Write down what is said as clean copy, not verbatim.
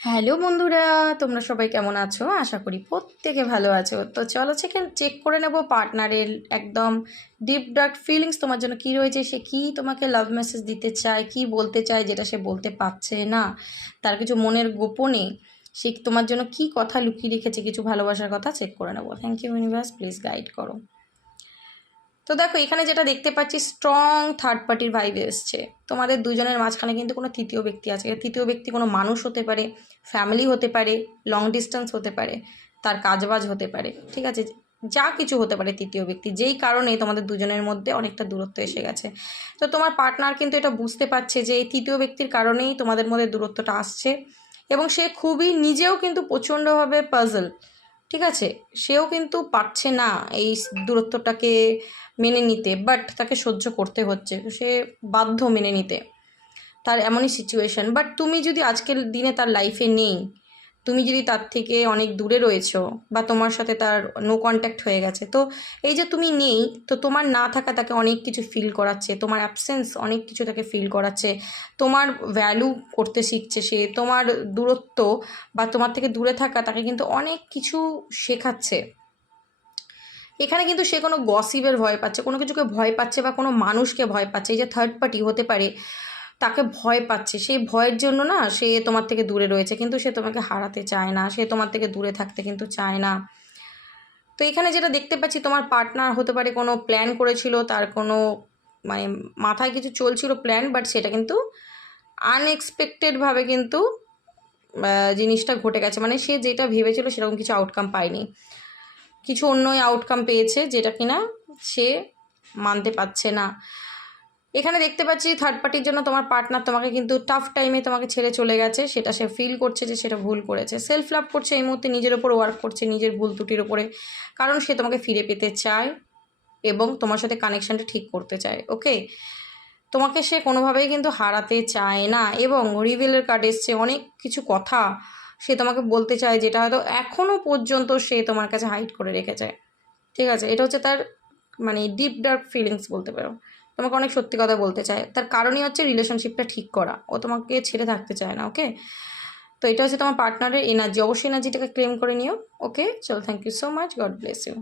Hello বন্ধুরা, তোমরা সবাই কেমন আছো? আশা করি প্রত্যেকে ভালো আছো। তো চলো চেক করে নেব পার্টনারের একদম ডিপ ডার্ক ফিলিংস তোমার জন্য কী রয়েছে, সে কী তোমাকে লাভ মেসেজ দিতে চায়, কী বলতে চায় যেটা সে বলতে পারছে না, তার কিছু মনের গোপনে সে তোমার জন্য কী কথা লুকিয়ে রেখেছে, কিছু ভালোবাসার কথা চেক করে নেব। Thank you universe, please guide করো। তো দেখো এখানে যেটা দেখতে পাচ্ছি, স্ট্রং থার্ড পার্টির ভাইব এসছে। তোমাদের দুজনের মাঝখানে কিন্তু কোনো তৃতীয় ব্যক্তি আছে। তৃতীয় ব্যক্তি কোনো মানুষ হতে পারে, ফ্যামিলি হতে পারে, লং ডিস্টেন্স হতে পারে, তার কাজবাজ হতে পারে, ঠিক আছে, যা কিছু হতে পারে তৃতীয় ব্যক্তি, যেই কারণে তোমাদের দুজনের মধ্যে অনেকটা দূরত্ব এসে গেছে। তো তোমার পার্টনার কিন্তু এটা বুঝতে পারছে যে এই তৃতীয় ব্যক্তির কারণেই তোমাদের মধ্যে দূরত্বটা আসছে, এবং সে খুবই নিজেও কিন্তু প্রচণ্ডভাবে পাজল, ঠিক আছে, সেও কিন্তু পারছে না এই দূরত্বটাকে মেনে নিতে, বাট তাকে সহ্য করতে হচ্ছে, সে বাধ্য মেনে নিতে, তার এমনই সিচুয়েশন। বাট তুমি যদি আজকের দিনে তার লাইফে নেই, তুমি যদি তার থেকে অনেক দূরে রয়েছো, বা তোমার সাথে তার নো কন্ট্যাক্ট হয়ে গেছে, তো এই যে তুমি নেই, তো তোমার না থাকা তাকে অনেক কিছু ফিল করাচ্ছে, তোমার অ্যাবসেন্স অনেক কিছু তাকে ফিল করাচ্ছে, তোমার ভ্যালু করতে শিখছে সে, তোমার দূরত্ব বা তোমার থেকে দূরে থাকা তাকে কিন্তু অনেক কিছু শেখাচ্ছে। এখানে কিন্তু সে কোনো গসিপের ভয় পাচ্ছে, কোনো কিছুকে ভয় পাচ্ছে, বা কোনো মানুষকে ভয় পাচ্ছে, এই যে থার্ড পার্টি হতে পারে তাকে ভয় পাচ্ছে, সেই ভয়ের জন্য না সে তোমার থেকে দূরে রয়েছে, কিন্তু সে তোমাকে হারাতে চায় না, সে তোমার থেকে দূরে থাকতে কিন্তু চায় না। তো এখানে যেটা দেখতে পাচ্ছি, তোমার পার্টনার হতে পারে কোনো প্ল্যান করেছিল, তার কোনো মানে মাথায় কিছু চলছিল প্ল্যান, বাট সেটা কিন্তু আনএক্সপেক্টেডভাবে কিন্তু জিনিসটা ঘটে গেছে, মানে সে যেটা ভেবেছিল সেরকম কিছু আউটকাম পায়নি, কিছু অন্যই আউটকাম পেয়েছে, যেটা কিনা সে মানতে পারছে না। এখানে দেখতে পাচ্ছি থার্ড পার্টির জন্য তোমার পার্টনার তোমাকে কিন্তু টাফ টাইমে তোমাকে ছেড়ে চলে গেছে, সেটা সে ফিল করছে যে সেটা ভুল করেছে, সেলফ লাভ করছে এই মুহূর্তে, নিজের ওপর ওয়ার্ক করছে, নিজের ভুল ত্রুটির ওপরে, কারণ সে তোমাকে ফিরে পেতে চায় এবং তোমার সাথে কানেকশানটা ঠিক করতে চায়। ওকে, তোমাকে সে কোনোভাবেই কিন্তু হারাতে চায় না, এবং রিভিলের কার্ড এসছে অনেক কিছু কথা সে তোমাকে বলতে চায়, যেটা হয়তো এখনও পর্যন্ত সে তোমার কাছে হাইড করে রেখেছে, ঠিক আছে। এটা হচ্ছে তার মানে ডিপ ডার্ক ফিলিংস বলতে পারো, তোমাকে অনেক সত্যি কথা বলতে চায়, তার কারণই হচ্ছে রিলেশনশিপটা ঠিক করা, ও তোমাকে ছেড়ে থাকতে চায় না। ওকে, তো এটা হচ্ছে তোমার পার্টনারের এনার্জি, অবশ্যই এনার্জিটাকে ক্লেম করে নিও। ওকে চলো, thank you so much, God bless you.